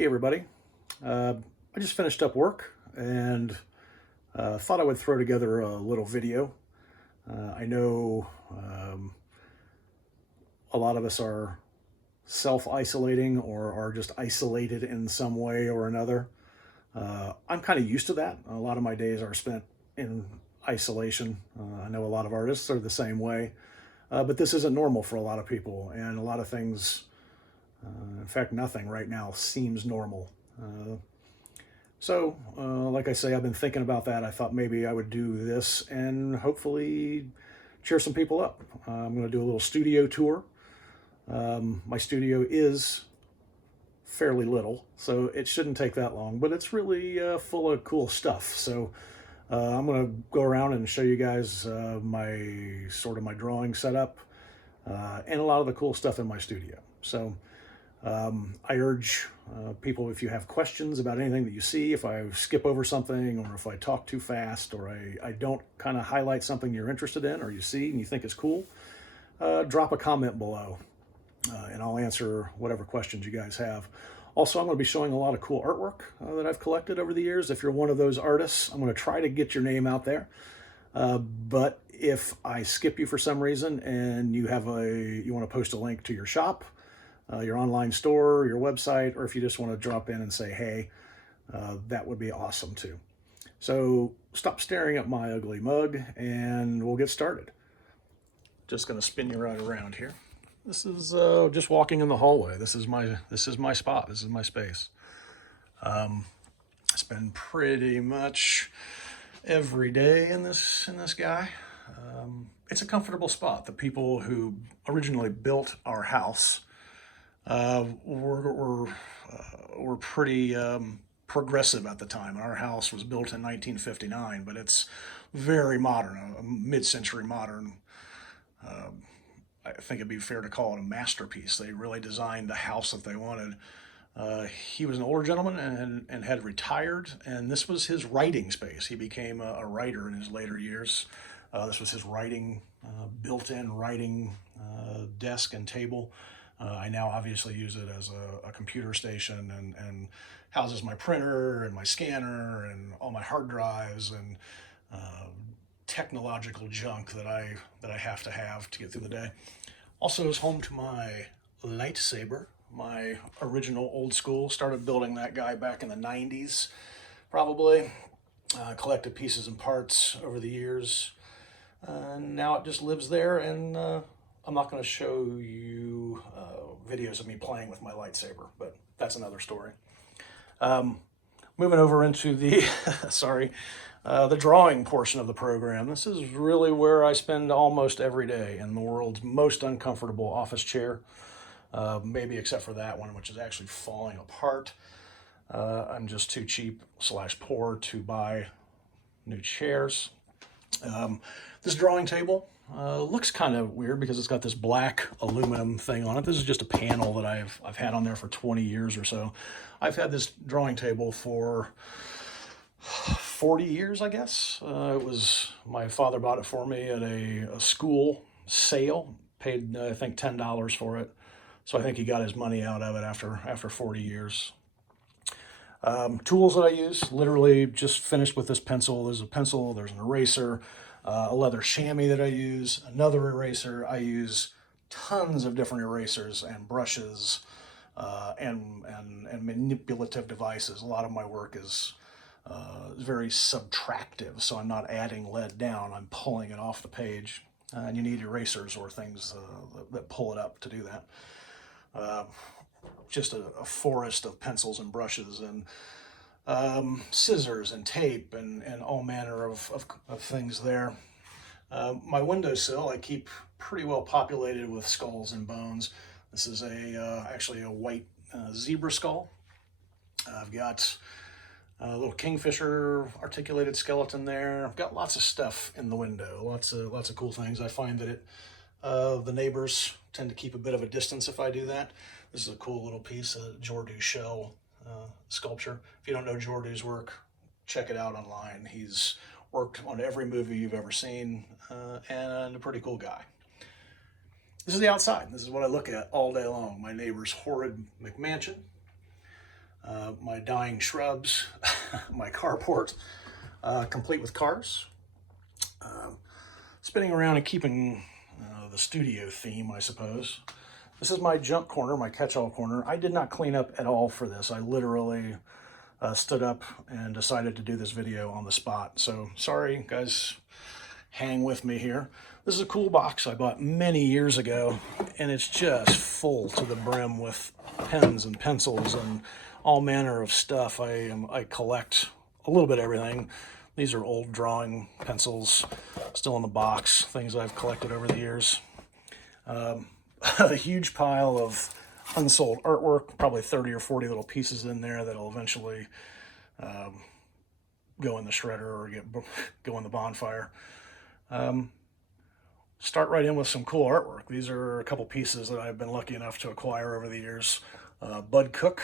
Hey everybody. I just finished up work and thought I would throw together a little video. I know a lot of us are self-isolating or are just isolated in some way or another. I'm kind of used to that. A lot of my days are spent in isolation. I know a lot of artists are the same way, but this isn't normal for a lot of people, and a lot of things, in fact, nothing right now seems normal. Like I say, I've been thinking about that. I thought maybe I would do this and hopefully cheer some people up. I'm going to do a little studio tour. My studio is fairly little, so it shouldn't take that long, but it's really full of cool stuff. So I'm going to go around and show you guys my drawing setup and a lot of the cool stuff in my studio. So I urge people, if you have questions about anything that you see, if I skip over something or if I talk too fast or I don't kind of highlight something you're interested in or you see and you think is cool, drop a comment below and I'll answer whatever questions you guys have. Also, I'm going to be showing a lot of cool artwork that I've collected over the years. If you're one of those artists, I'm going to try to get your name out there. But if I skip you for some reason and you want to post a link to your shop, your online store, your website, or if you just want to drop in and say, hey, that would be awesome too. So stop staring at my ugly mug and we'll get started. Just going to spin you right around here. This is just walking in the hallway. This is my spot. This is my space. I spend pretty much every day in this guy. It's a comfortable spot. The people who originally built our house were pretty progressive at the time. Our house was built in 1959, but it's very modern, a mid-century modern. I think it'd be fair to call it a masterpiece. They really designed the house that they wanted. He was an older gentleman and had retired, and this was his writing space. He became a writer in his later years. This was his writing, built-in writing desk and table. I now obviously use it as a computer station and houses my printer and my scanner and all my hard drives and technological junk that I have to get through the day. Also is home to my lightsaber, my original old school. Started building that guy back in the 90s, probably. Collected pieces and parts over the years. Now it just lives there, and I'm not going to show you videos of me playing with my lightsaber, but that's another story. Moving over into the, the drawing portion of the program. This is really where I spend almost every day, in the world's most uncomfortable office chair, maybe except for that one, which is actually falling apart. I'm just too cheap / poor to buy new chairs. This drawing table looks kind of weird because it's got this black aluminum thing on it. This is just a panel that I've had on there for 20 years or so. I've had this drawing table for 40 years, I guess. My father bought it for me at a school sale, paid I think $10 for it. So I think he got his money out of it after 40 years. Tools that I use, literally just finished with this pencil. There's a pencil, there's an eraser, a leather chamois that I use, another eraser. I use tons of different erasers and brushes and manipulative devices. A lot of my work is very subtractive, so I'm not adding lead down, I'm pulling it off the page. And you need erasers or things that pull it up to do that. Just a forest of pencils and brushes and scissors and tape and all manner of things there. My windowsill I keep pretty well populated with skulls and bones. This is actually a white zebra skull. I've got a little kingfisher articulated skeleton there. I've got lots of stuff in the window, lots of cool things. I find that the neighbors tend to keep a bit of a distance if I do that. This is a cool little piece of Jordu shell sculpture. If you don't know Jordu's work, check it out online. He's worked on every movie you've ever seen, and a pretty cool guy. This is the outside. This is what I look at all day long. My neighbor's horrid McMansion. my dying shrubs, my carport, complete with cars. Spinning around and keeping the studio theme, I suppose. This is my junk corner, my catch-all corner. I did not clean up at all for this. I literally stood up and decided to do this video on the spot. So sorry, guys, hang with me here. This is a cool box I bought many years ago, and it's just full to the brim with pens and pencils and all manner of stuff. I collect a little bit of everything. These are old drawing pencils, still in the box, things I've collected over the years. A huge pile of unsold artwork, probably 30 or 40 little pieces in there that'll eventually go in the shredder or go in the bonfire. Start right in with some cool artwork. These are a couple pieces that I've been lucky enough to acquire over the years. Bud Cook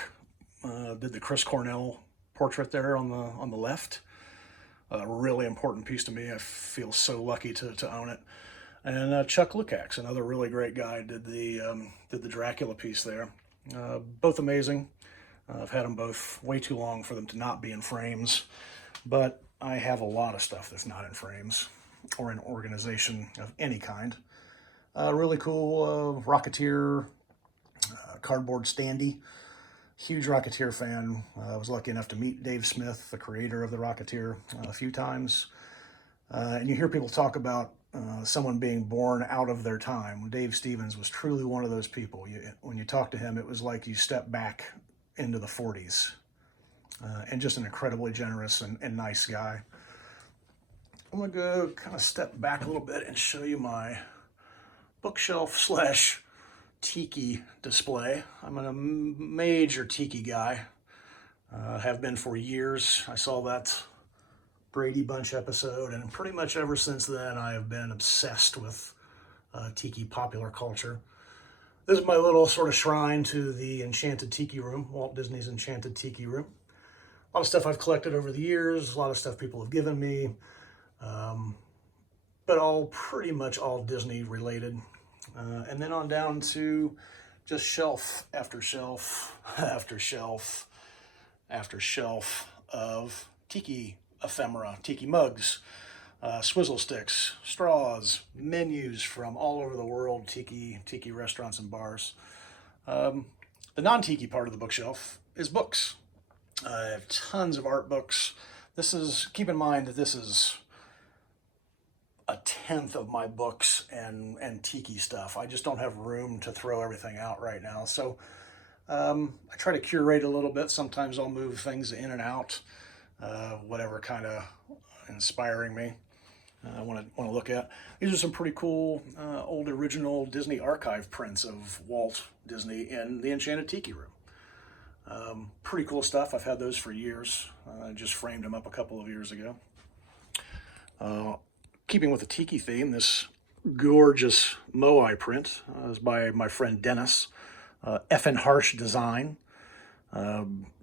did the Chris Cornell portrait there on the left. A really important piece to me. I feel so lucky to own it. And Chuck Lukacs, another really great guy, did the Dracula piece there. Both amazing. I've had them both way too long for them to not be in frames, but I have a lot of stuff that's not in frames or in organization of any kind. Really cool Rocketeer cardboard standee. Huge Rocketeer fan. I was lucky enough to meet Dave Smith, the creator of the Rocketeer, a few times. And you hear people talk about someone being born out of their time. Dave Stevens was truly one of those people. When you talk to him, it was like you step back into the 40s. And just an incredibly generous and nice guy. I'm going to go kind of step back a little bit and show you my bookshelf / tiki display. I'm a major tiki guy. Have been for years. I saw that Brady Bunch episode, and pretty much ever since then I have been obsessed with tiki popular culture. This is my little sort of shrine to the Enchanted Tiki Room, Walt Disney's Enchanted Tiki Room. A lot of stuff I've collected over the years, a lot of stuff people have given me, but all pretty much all Disney related. And then on down to just shelf after shelf after shelf after shelf of tiki ephemera, tiki mugs, swizzle sticks, straws, menus from all over the world, tiki restaurants and bars. The non-tiki part of the bookshelf is books. I have tons of art books. Keep in mind that this is 1/10 of my books and tiki stuff. I just don't have room to throw everything out right now. So I try to curate a little bit. Sometimes I'll move things in and out, whatever kind of inspiring me I want to look at. These are some pretty cool old original Disney archive prints of Walt Disney in the Enchanted Tiki Room. Pretty cool stuff. I've had those for years. I just framed them up a couple of years ago. Keeping with the tiki theme, this gorgeous Moai print is by my friend Dennis, Effin' Harsh Design.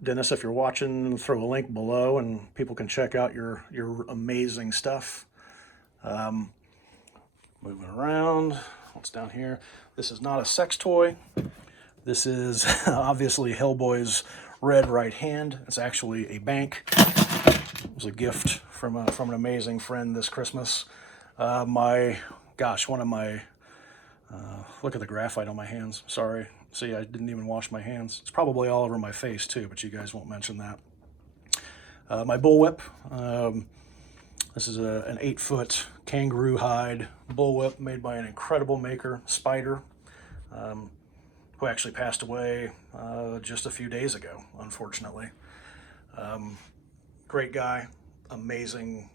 Dennis, if you're watching, throw a link below and people can check out your amazing stuff. Moving around, what's down here? This is not a sex toy. This is obviously Hellboy's red right hand. It's actually a bank. It was a gift from an amazing friend this Christmas. One of my, look at the graphite on my hands. Sorry. See, I didn't even wash my hands. It's probably all over my face too, but you guys won't mention that. My bullwhip. This is an 8-foot kangaroo hide bullwhip made by an incredible maker, Spider, who actually passed away just a few days ago, unfortunately. Great guy, amazing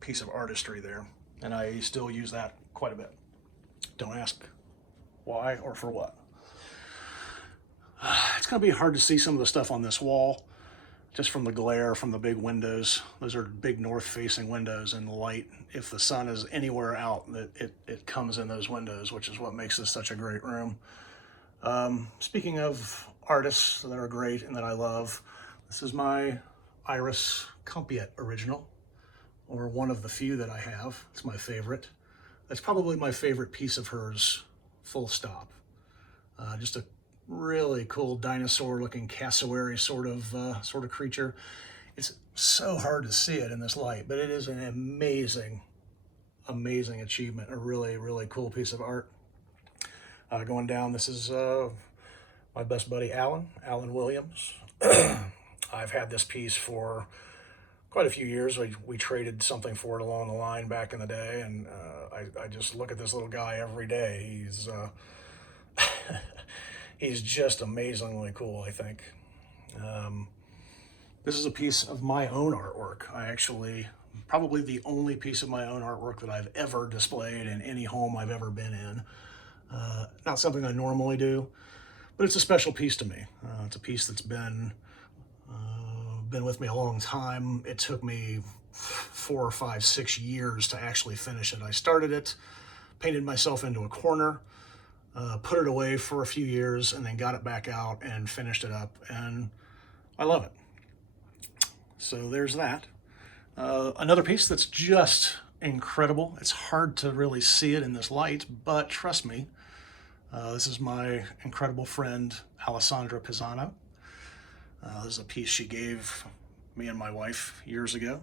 piece of artistry there, and I still use that quite a bit. Don't ask why or for what. It's going to be hard to see some of the stuff on this wall just from the glare from the big windows. Those are big north-facing windows, and the light, if the sun is anywhere out, it comes in those windows, which is what makes this such a great room. Speaking of artists that are great and that I love, this is my Iris Compiet original, or one of the few that I have. It's my favorite. That's probably my favorite piece of hers, full stop. Just a really cool dinosaur-looking cassowary sort of creature. It's so hard to see it in this light, but it is an amazing achievement. A really cool piece of art. Going down, this is my best buddy Alan Williams. I've had this piece for quite a few years. We traded something for it along the line back in the day, and I just look at this little guy every day. He's just amazingly cool, I think. This is a piece of my own artwork. Probably the only piece of my own artwork that I've ever displayed in any home I've ever been in. Not something I normally do, but it's a special piece to me. It's a piece that's been with me a long time. It took me 4 or 5, 6 years to actually finish it. I started it, painted myself into a corner, put it away for a few years, and then got it back out and finished it up, and I love it. So there's that. Another piece that's just incredible. It's hard to really see it in this light, but trust me, this is my incredible friend Alessandra Pisano. This is a piece she gave me and my wife years ago.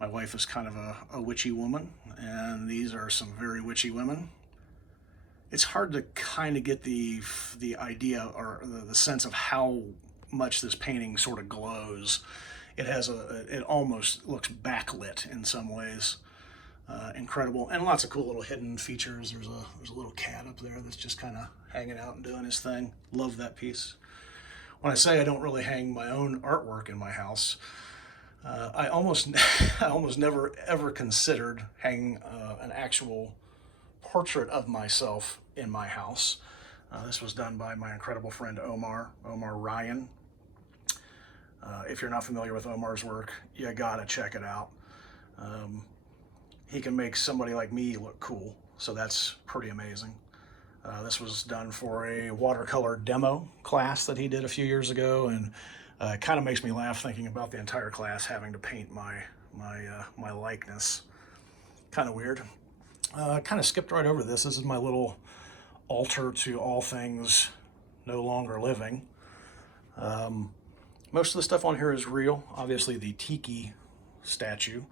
My wife is kind of a witchy woman, and these are some very witchy women. It's hard to kind of get the idea or the sense of how much this painting sort of glows. It almost looks backlit in some ways. Incredible, and lots of cool little hidden features. There's a little cat up there that's just kind of hanging out and doing his thing. Love that piece. When I say I don't really hang my own artwork in my house, I almost never ever considered hanging an actual portrait of myself in my house. This was done by my incredible friend Omar Ryan. If you're not familiar with Omar's work, you gotta check it out. He can make somebody like me look cool, so that's pretty amazing. This was done for a watercolor demo class that he did a few years ago, and it kind of makes me laugh thinking about the entire class having to paint my likeness. Kind of weird. Kind of skipped right over this. This is my little altar to all things no longer living. Most of the stuff on here is real. Obviously, the tiki statue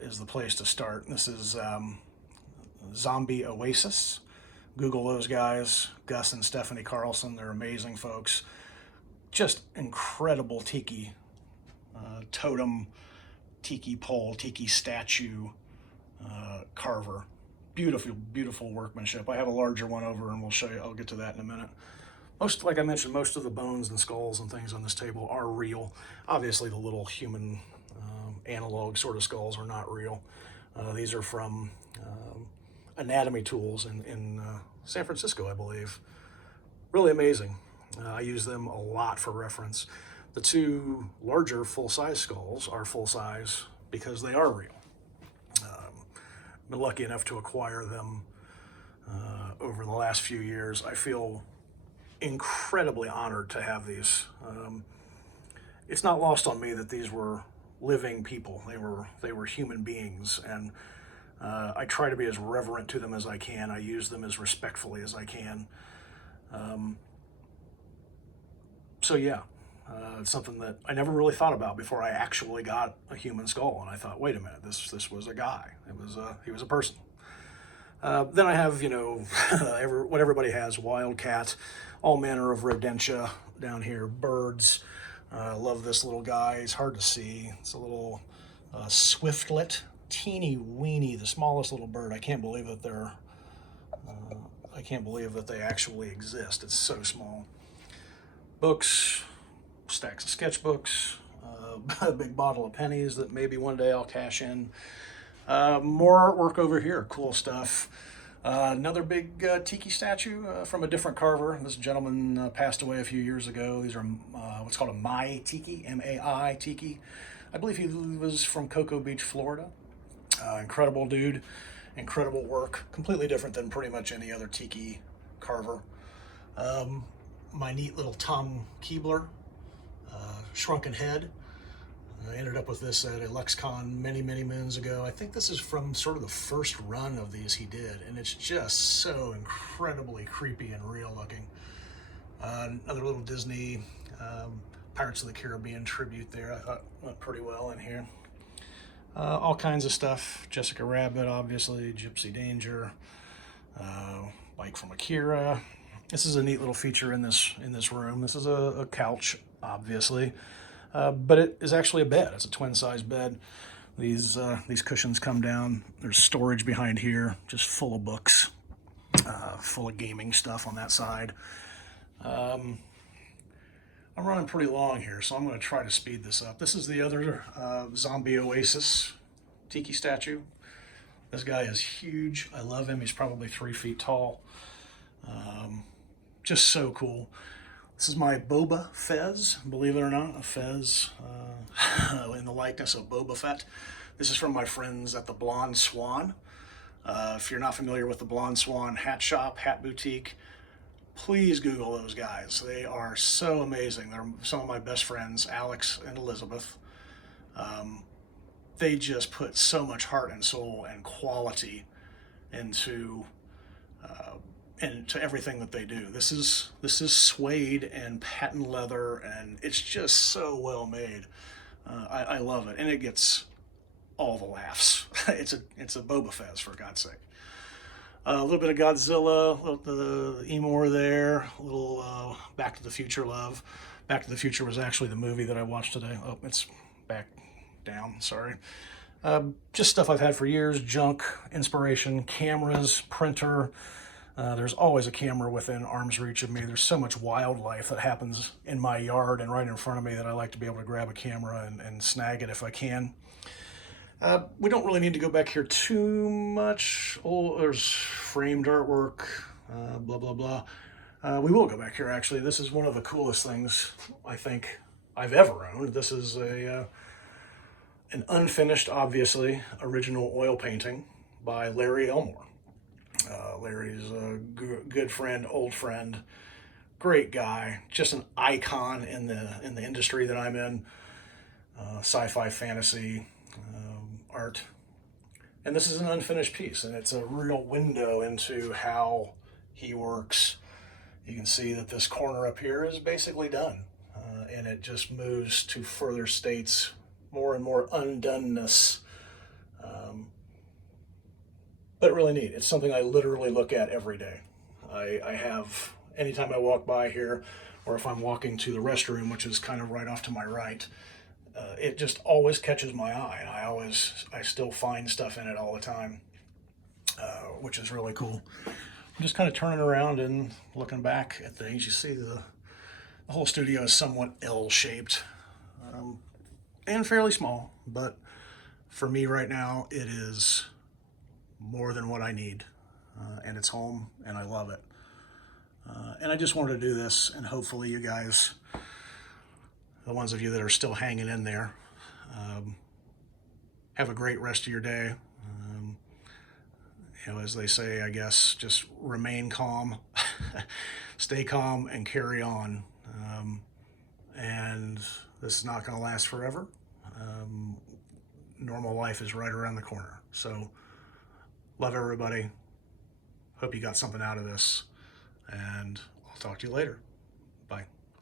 is the place to start. This is Zombie Oasis. Google those guys, Gus and Stephanie Carlson. They're amazing folks. Just incredible tiki totem, tiki pole, tiki statue carver. Beautiful workmanship. I have a larger one over, and we'll show you. I'll get to that in a minute. Like I mentioned, most of the bones and skulls and things on this table are real. Obviously, the little human analog sort of skulls are not real. These are from Anatomy Tools in San Francisco, I believe. Really amazing. I use them a lot for reference. The two larger full-size skulls are full-size because they are real. Been lucky enough to acquire them over the last few years. I feel incredibly honored to have these. It's not lost on me that these were living people. They were human beings, and I try to be as reverent to them as I can. I use them as respectfully as I can. So yeah, it's something that I never really thought about before I actually got a human skull, and I thought, wait a minute, this was a guy. He was a person. Then I have, what everybody has: wildcat, all manner of rodentia down here, birds. Love this little guy. He's hard to see. It's a little swiftlet, teeny weeny, the smallest little bird. I can't believe that they actually exist. It's so small. Books, stacks of sketchbooks, a big bottle of pennies that maybe one day I'll cash in. More artwork over here, cool stuff. Another big tiki statue from a different carver. This gentleman passed away a few years ago. These are what's called a Mai Tiki, M-A-I Tiki. I believe he was from Cocoa Beach, Florida. Incredible dude, incredible work. Completely different than pretty much any other tiki carver. My neat little Tom Keebler, shrunken head. I ended up with this at a LexCon many moons ago. I think this is from sort of the first run of these he did, and it's just so incredibly creepy and real looking. Another little Disney Pirates of the Caribbean tribute there. I thought went pretty well in here. All kinds of stuff. Jessica Rabbit, obviously. Gypsy Danger. Bike from Akira. This is a neat little feature in this room. This is a couch, obviously, but it is actually a bed. It's a twin-size bed. These cushions come down. There's storage behind here, just full of books, full of gaming stuff on that side. I'm running pretty long here, so I'm going to try to speed this up. This is the other Zombie Oasis tiki statue. This guy is huge. I love him. He's probably 3 feet tall. Just so cool. This is my Boba Fez, believe it or not, a Fez in the likeness of Boba Fett. This is from my friends at the Blonde Swan. If you're not familiar with the Blonde Swan hat shop, hat boutique, please Google those guys. They are so amazing. They're some of my best friends, Alex and Elizabeth. They just put so much heart and soul and quality into everything that they do. This is suede and patent leather, and it's just so well made. I love it, and it gets all the laughs. It's a Boba Fett, for God's sake. A little bit of Godzilla, the Emor there, a little Back to the Future love. Back to the Future was actually the movie that I watched today. Oh, it's back down, sorry. Just stuff I've had for years, junk, inspiration, cameras, printer. There's always a camera within arm's reach of me. There's so much wildlife that happens in my yard and right in front of me that I like to be able to grab a camera and snag it if I can. We don't really need to go back here too much. Oh, there's framed artwork, blah, blah, blah. We will go back here, actually. This is one of the coolest things I think I've ever owned. This is an unfinished, obviously, original oil painting by Larry Elmore. Larry's a good friend, old friend, great guy, just an icon in the industry that I'm in, sci-fi, fantasy, art. And this is an unfinished piece, and it's a real window into how he works. You can see that this corner up here is basically done, and it just moves to further states, more and more undoneness. But really neat. It's something I literally look at every day. I have, anytime I walk by here, or if I'm walking to the restroom, which is kind of right off to my right, it just always catches my eye. And I still find stuff in it all the time, which is really cool. I'm just kind of turning around and looking back at things. You see the whole studio is somewhat L-shaped, and fairly small, but for me right now, it is more than what I need, and it's home, and I love it. And I just wanted to do this, and hopefully you guys, the ones of you that are still hanging in there, have a great rest of your day. As they say, I guess, just remain calm, stay calm, and carry on. And this is not going to last forever. Normal life is right around the corner. So, love everybody. Hope you got something out of this, and I'll talk to you later.